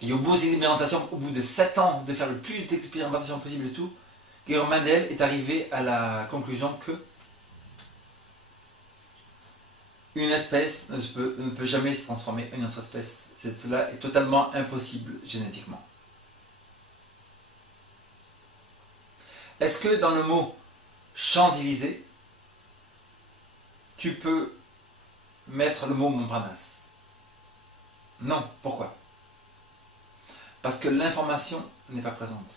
Et au bout des expérimentations, au bout de 7 ans de faire le plus d'expérimentations possible et tout, Georg Mendel est arrivé à la conclusion que une espèce ne peut jamais se transformer en une autre espèce. Cela est totalement impossible génétiquement. Est-ce que dans le mot Champs-Élysées, tu peux mettre le mot Montparnasse? Non. Pourquoi? Parce que l'information n'est pas présente.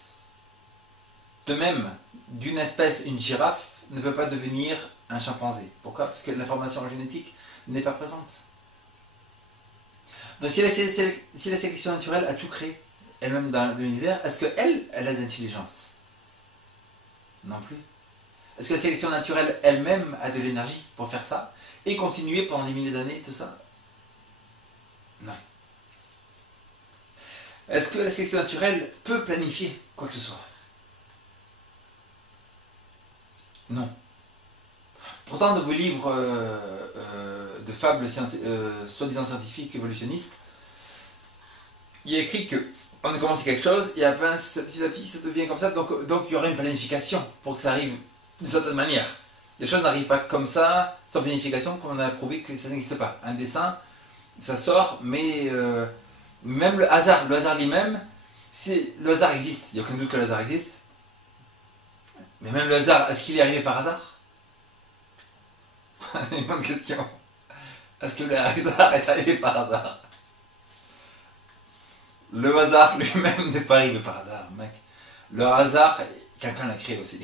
De même, d'une espèce, une girafe ne peut pas devenir un chimpanzé. Pourquoi? Parce que l'information génétique n'est pas présente. Donc si la sélection naturelle a tout créé, elle-même dans l'univers, est-ce qu'elle a de l'intelligence? Non plus. Est-ce que la sélection naturelle elle-même a de l'énergie pour faire ça et continuer pendant des milliers d'années tout ça? Non. Est-ce que la sélection naturelle peut planifier quoi que ce soit? Non. Pourtant, dans vos livres de fables soi-disant scientifiques évolutionnistes, il y a écrit que on a commencé quelque chose et après petit à petit ça devient comme ça, donc il y aurait une planification pour que ça arrive d'une certaine manière. Les choses n'arrivent pas comme ça, sans planification, comme on a prouvé que ça n'existe pas. Un dessin, ça sort, mais même le hasard lui-même, le hasard existe, il n'y a aucun doute que le hasard existe. Mais même le hasard, est-ce qu'il est arrivé par hasard? C'est une bonne question. Est-ce que le hasard est arrivé par hasard? Le hasard lui-même n'est pas arrivé par hasard, mec. Le hasard, quelqu'un l'a créé aussi.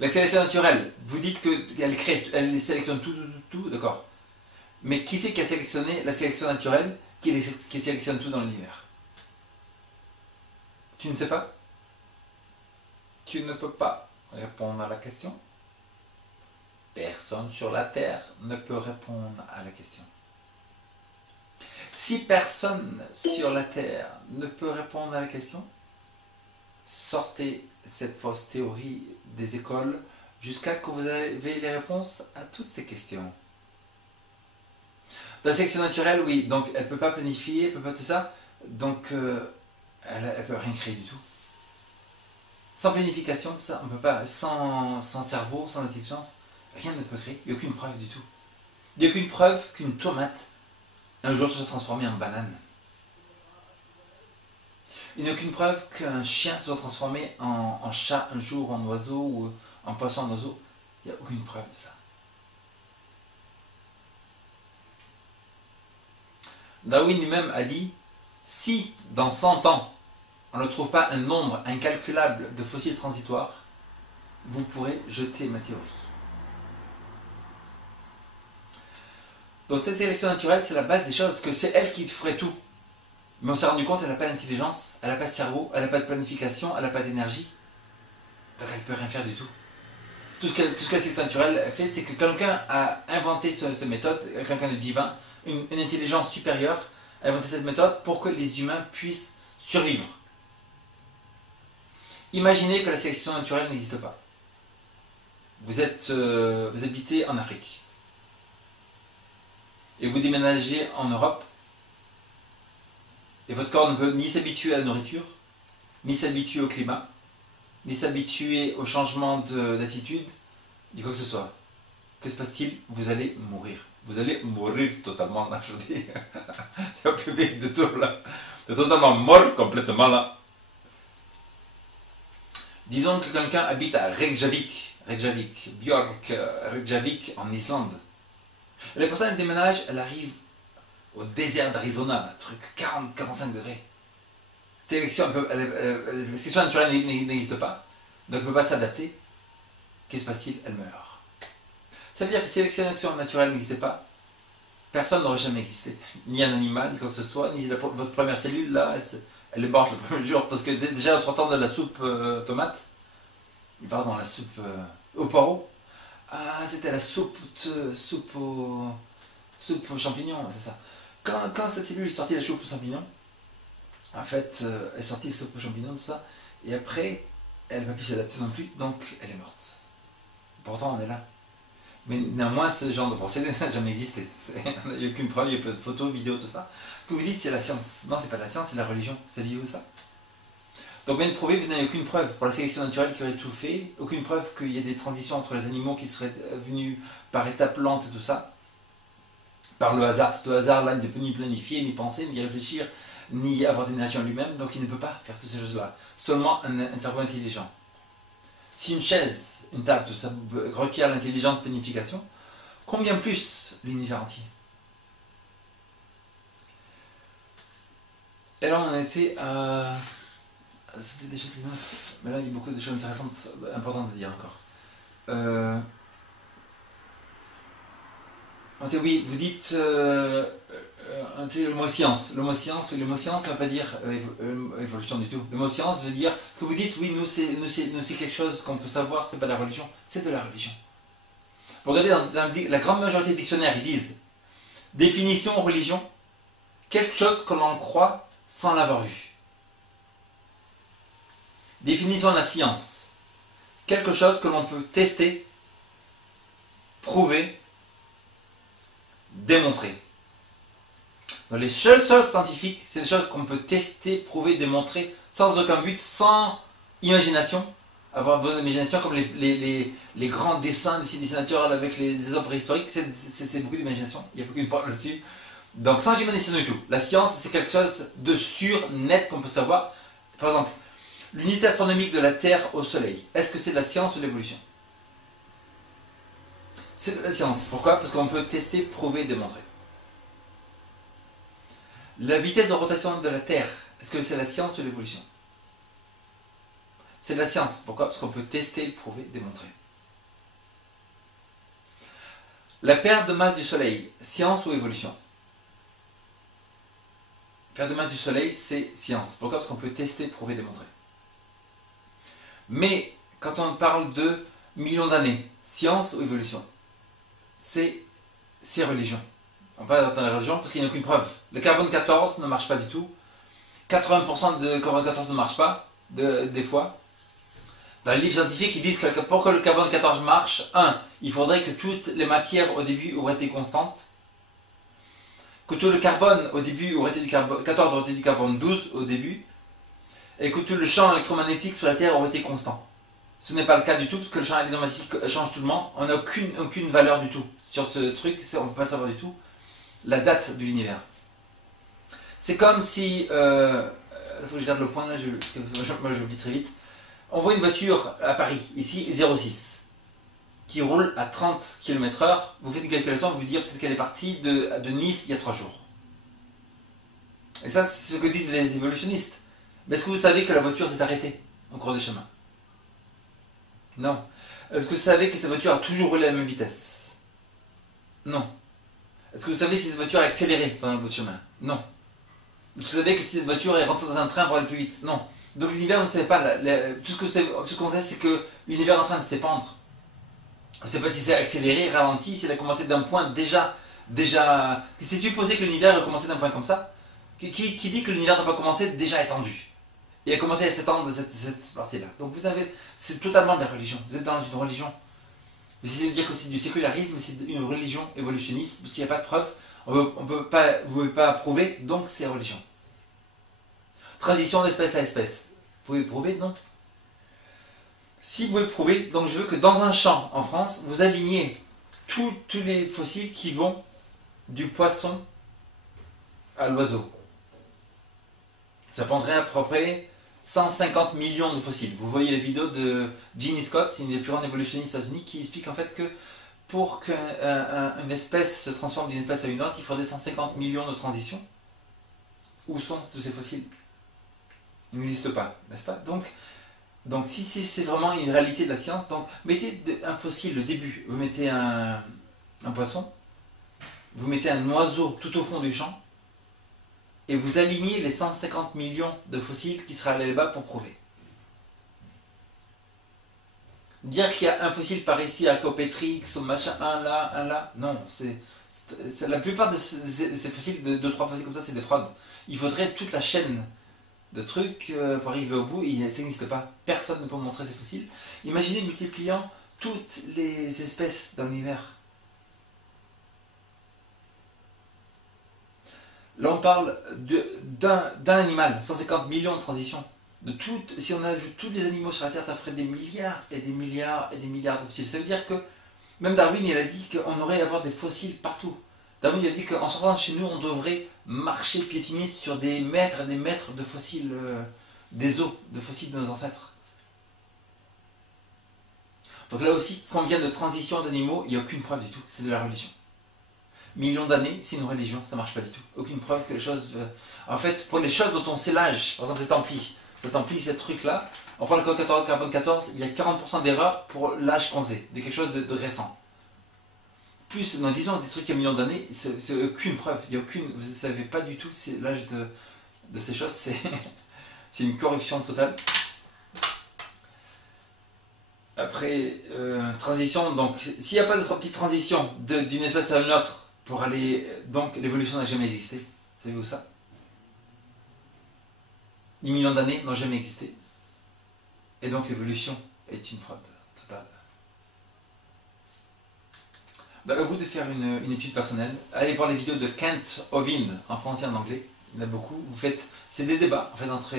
La sélection naturelle, vous dites qu'elle crée, elle sélectionne tout, d'accord. Mais qui c'est qui a sélectionné la sélection naturelle qui sélectionne tout dans l'univers? Tu ne sais pas? Tu ne peux pas répondre à la question? Personne sur la Terre ne peut répondre à la question. Si personne sur la Terre ne peut répondre à la question, sortez cette fausse théorie des écoles jusqu'à ce que vous ayez les réponses à toutes ces questions. Dans la sélection naturelle, oui, donc elle ne peut pas planifier, elle ne peut pas tout ça, donc elle ne peut rien créer du tout. Sans planification, tout ça, on ne peut pas, sans cerveau, sans intelligence, rien ne peut créer, il n'y a aucune preuve du tout. Il n'y a aucune preuve qu'une tomate un jour se soit transformée en banane. Il n'y a aucune preuve qu'un chien se soit transformé en chat un jour, en oiseau ou en poisson, en oiseau. Il n'y a aucune preuve de ça. Darwin lui-même a dit, si dans 100 ans, on ne trouve pas un nombre incalculable de fossiles transitoires, vous pourrez jeter ma théorie. Donc cette sélection naturelle, c'est la base des choses, que c'est elle qui ferait tout. Mais on s'est rendu compte qu'elle n'a pas d'intelligence, elle n'a pas de cerveau, elle n'a pas de planification, elle n'a pas d'énergie. Donc elle ne peut rien faire du tout. Tout ce que la sélection naturelle fait, c'est que quelqu'un a inventé cette méthode, quelqu'un de divin, une intelligence supérieure, a inventé cette méthode pour que les humains puissent survivre. Imaginez que la sélection naturelle n'existe pas. Vous habitez en Afrique. Et vous déménagez en Europe. Et votre corps ne peut ni s'habituer à la nourriture, ni s'habituer au climat, ni s'habituer au changement d'attitude, ni quoi que ce soit. Que se passe-t-il? Vous allez mourir. Vous allez mourir totalement, là, je vous dis. C'est un peu vite de tout, là. C'est totalement mort, complètement, là. Disons que quelqu'un habite à Reykjavik, Björk, Reykjavik, en Islande. Et la personne, elle déménage, elle arrive au désert d'Arizona, un truc 40-45 degrés. La sélection naturelle n'existe pas, donc elle ne peut pas s'adapter. Qu'est-ce qui se passe-t-il? Elle meurt. Ça veut dire que si la sélection naturelle n'existait pas, personne n'aurait jamais existé. Ni un animal, ni quoi que ce soit, ni votre première cellule, là, elle est morte le premier jour, parce que déjà en sortant de la soupe tomate, pardon, la soupe au poireau, ah, c'était la soupe aux champignons, c'est ça. Quand cette cellule est sortie de la soupe aux champignons, en fait, elle est sortie de la soupe aux champignons, tout ça, et après, elle n'a pas pu s'adapter non plus, donc elle est morte. Pourtant, on est là. Mais néanmoins, ce genre de procédé n'a jamais existé. Il n'y a aucune preuve, il n'y a pas de photos, vidéos, tout ça. Que vous dites c'est la science. Non, c'est pas la science, c'est la religion. Saviez-vous ça? Donc vous venez de prouver, vous n'avez aucune preuve pour la sélection naturelle qui aurait tout fait, aucune preuve qu'il y ait des transitions entre les animaux qui seraient venus par étapes lentes et tout ça, par le hasard. C'est le hasard là, il ne peut ni planifier, ni penser, ni réfléchir, ni avoir d'énergie en lui-même, donc il ne peut pas faire toutes ces choses-là. Seulement un cerveau intelligent. Si une chaise, une table, tout ça requiert l'intelligente planification, combien plus l'univers entier? Et là on en était à... C'était déjà 19, mais là il y a beaucoup de choses intéressantes, importantes à dire encore. Oui, vous dites le mot science. Le mot science, oui, le mot science ne veut pas dire évolution du tout. Le mot science veut dire que vous dites, oui, nous c'est quelque chose qu'on peut savoir, c'est pas de la religion, c'est de la religion. Vous regardez dans la grande majorité des dictionnaires, ils disent définition religion, quelque chose que l'on croit sans l'avoir vu. Définition de la science, quelque chose que l'on peut tester, prouver, démontrer. Donc les seules choses scientifiques, c'est des choses qu'on peut tester, prouver, démontrer, sans aucun but, sans imagination. Avoir besoin d'imagination, comme les grands dessins des dessinateurs avec les hommes préhistoriques, c'est beaucoup d'imagination, il n'y a aucune preuve là-dessus. Donc sans imagination du tout. La science, c'est quelque chose de sûr, net, qu'on peut savoir. Par exemple, l'unité astronomique de la Terre au Soleil, est-ce que c'est de la science ou de l'évolution? C'est de la science. Pourquoi? Parce qu'on peut tester, prouver, démontrer. La vitesse de rotation de la Terre, est-ce que c'est la science ou l'évolution? C'est de la science. Pourquoi? Parce qu'on peut tester, prouver, démontrer. La perte de masse du Soleil, science ou évolution? Perte de masse du Soleil, c'est science. Pourquoi? Parce qu'on peut tester, prouver, démontrer. Mais quand on parle de millions d'années, science ou évolution? C'est religion. On parle dans la religion parce qu'il n'y a aucune preuve. Le carbone 14 ne marche pas du tout. 80% de carbone 14 ne marche pas, des fois. Dans les livres scientifiques, ils disent que pour que le carbone 14 marche, il faudrait que toutes les matières au début auraient été constantes. Que tout le carbone au début aurait été du carbone 14 aurait été du carbone 12 au début. Et que tout le champ électromagnétique sur la Terre aurait été constant. Ce n'est pas le cas du tout, parce que le champ électromagnétique change tout le temps. On n'a aucune valeur du tout sur ce truc, on ne peut pas savoir du tout la date de l'univers. C'est comme si... il faut que je garde le point là, moi j'oublie très vite. On voit une voiture à Paris, ici 06, qui roule à 30 km/h. Vous faites une calculation, vous vous dire peut-être qu'elle est partie de Nice il y a 3 jours. Et ça, c'est ce que disent les évolutionnistes. Mais est-ce que vous savez que la voiture s'est arrêtée en cours de chemin? Non. Est-ce que vous savez que cette voiture a toujours roulé à la même vitesse? Non. Est-ce que vous savez si cette voiture a accéléré pendant le bout de chemin? Non. Est-ce que vous savez que si cette voiture est rentrée dans un train pour aller plus vite? Non. Donc l'univers, vous ne savez pas. Tout ce qu'on sait, c'est que l'univers est en train de s'épandre. On ne sait pas si c'est accéléré, ralenti, si elle a commencé d'un point déjà... C'est supposé que l'univers a commencé d'un point comme ça. Qui dit que l'univers n'a pas commencé déjà étendu? Et a commencé à s'étendre de cette partie-là. Donc c'est totalement de la religion. Vous êtes dans une religion. Vous essayez de dire que c'est du sécularisme, c'est une religion évolutionniste, parce qu'il n'y a pas de preuve. Vous ne pouvez pas prouver, donc c'est religion. Transition d'espèce à espèce. Vous pouvez prouver? Non. Si vous pouvez prouver, donc je veux que dans un champ en France, vous aligniez tous les fossiles qui vont du poisson à l'oiseau. Ça prendrait à peu près 150 millions de fossiles. Vous voyez les vidéos de Ginny Scott, c'est une des plus grandes évolutionnistes des États-Unis, qui explique en fait que pour qu'une espèce se transforme d'une espèce à une autre, il faudrait 150 millions de transitions. Où sont tous ces fossiles? Ils n'existent pas, n'est-ce pas? Donc si c'est vraiment une réalité de la science, donc mettez un fossile, le début, vous mettez un poisson, vous mettez un oiseau tout au fond du champ, et vous alignez les 150 millions de fossiles qui seraient allés là-bas pour prouver. Dire qu'il y a un fossile par ici, Archaeopteryx, ou machin, un là, non, la plupart de ces fossiles, 2-3 fossiles comme ça, c'est des fraudes. Il faudrait toute la chaîne de trucs pour arriver au bout, et ça n'existe pas. Personne ne peut montrer ces fossiles. Imaginez multipliant toutes les espèces dans l'univers. Là, on parle d'un animal, 150 millions de transitions. Si on ajoute tous les animaux sur la Terre, ça ferait des milliards et des milliards et des milliards de fossiles. Ça veut dire que même Darwin, il a dit qu'on aurait à avoir des fossiles partout. Darwin, il a dit qu'en sortant de chez nous, on devrait marcher, piétiner sur des mètres et des mètres de fossiles, des os, de fossiles de nos ancêtres. Donc là aussi, combien de transitions d'animaux, il n'y a aucune preuve du tout, c'est de la religion. Millions d'années, c'est une religion, ça marche pas du tout. Aucune preuve que les choses... En fait, pour les choses dont on sait l'âge, par exemple cet ampli, ce truc-là, on prend le carbone 14, il y a 40% d'erreurs pour l'âge qu'on sait, de quelque chose de récent. Plus, non, disons des trucs il y a millions d'années, c'est aucune preuve, il y a aucune... Vous ne savez pas du tout l'âge de ces choses, c'est une corruption totale. Après, transition, donc s'il n'y a pas de petite transition d'une espèce à une autre, pour aller... Donc l'évolution n'a jamais existé. Savez-vous ça? 10 millions d'années n'ont jamais existé. Et donc l'évolution est une fraude totale. Donc à vous de faire une étude personnelle. Allez voir les vidéos de Kent Hovind, en français et en anglais. Il y en a beaucoup. C'est des débats en fait, entre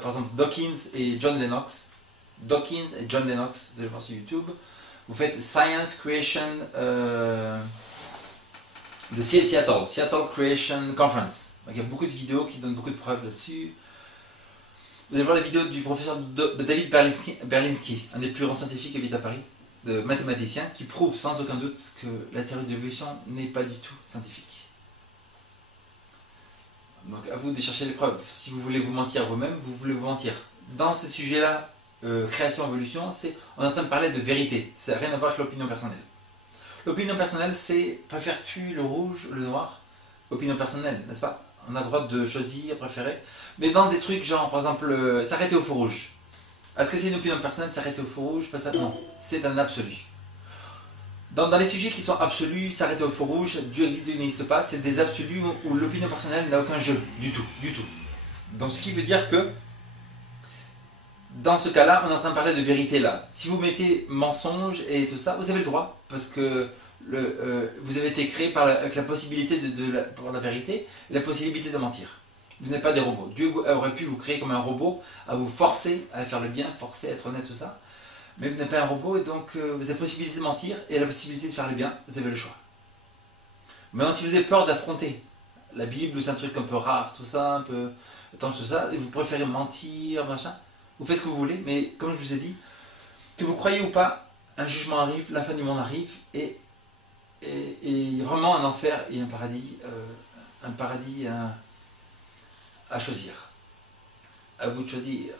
par exemple Dawkins et John Lennox. Dawkins et John Lennox, vous allez voir sur YouTube. Vous faites Science Creation de Seattle Creation Conference. Donc, il y a beaucoup de vidéos qui donnent beaucoup de preuves là-dessus. Vous allez voir la vidéo du professeur David Berlinski, un des plus grands scientifiques qui habite à Paris, de mathématicien, qui prouve sans aucun doute que la théorie de l'évolution n'est pas du tout scientifique. Donc à vous de chercher les preuves. Si vous voulez vous mentir vous-même, vous voulez vous mentir. Dans ce sujet-là, création-évolution, on est en train de parler de vérité. Ça n'a rien à voir avec l'opinion personnelle. L'opinion personnelle, c'est préfères-tu le rouge ou le noir? Opinion personnelle, n'est-ce pas? On a le droit de choisir, préférer. Mais dans des trucs genre, par exemple, s'arrêter au feu rouge. Est-ce que c'est une opinion personnelle, s'arrêter au feu rouge? Pas ça, non, c'est un absolu. Dans les sujets qui sont absolus, s'arrêter au feu rouge, Dieu existe, Dieu n'existe pas, c'est des absolus où l'opinion personnelle n'a aucun jeu, du tout, du tout. Donc ce qui veut dire que, dans ce cas-là, on est en train de parler de vérité là. Si vous mettez mensonge et tout ça, vous avez le droit, parce que vous avez été créé avec la possibilité pour la vérité et la possibilité de mentir. Vous n'êtes pas des robots. Dieu aurait pu vous créer comme un robot, à vous forcer à faire le bien, forcer à être honnête, tout ça. Mais vous n'êtes pas un robot et donc vous avez la possibilité de mentir et la possibilité de faire le bien, vous avez le choix. Maintenant, si vous avez peur d'affronter la Bible, c'est un truc un peu rare, tout ça, un peu étrange, tout ça, et vous préférez mentir, machin, vous faites ce que vous voulez, mais comme je vous ai dit, que vous croyez ou pas, un jugement arrive, la fin du monde arrive, et vraiment un enfer et un paradis à choisir. À vous de choisir.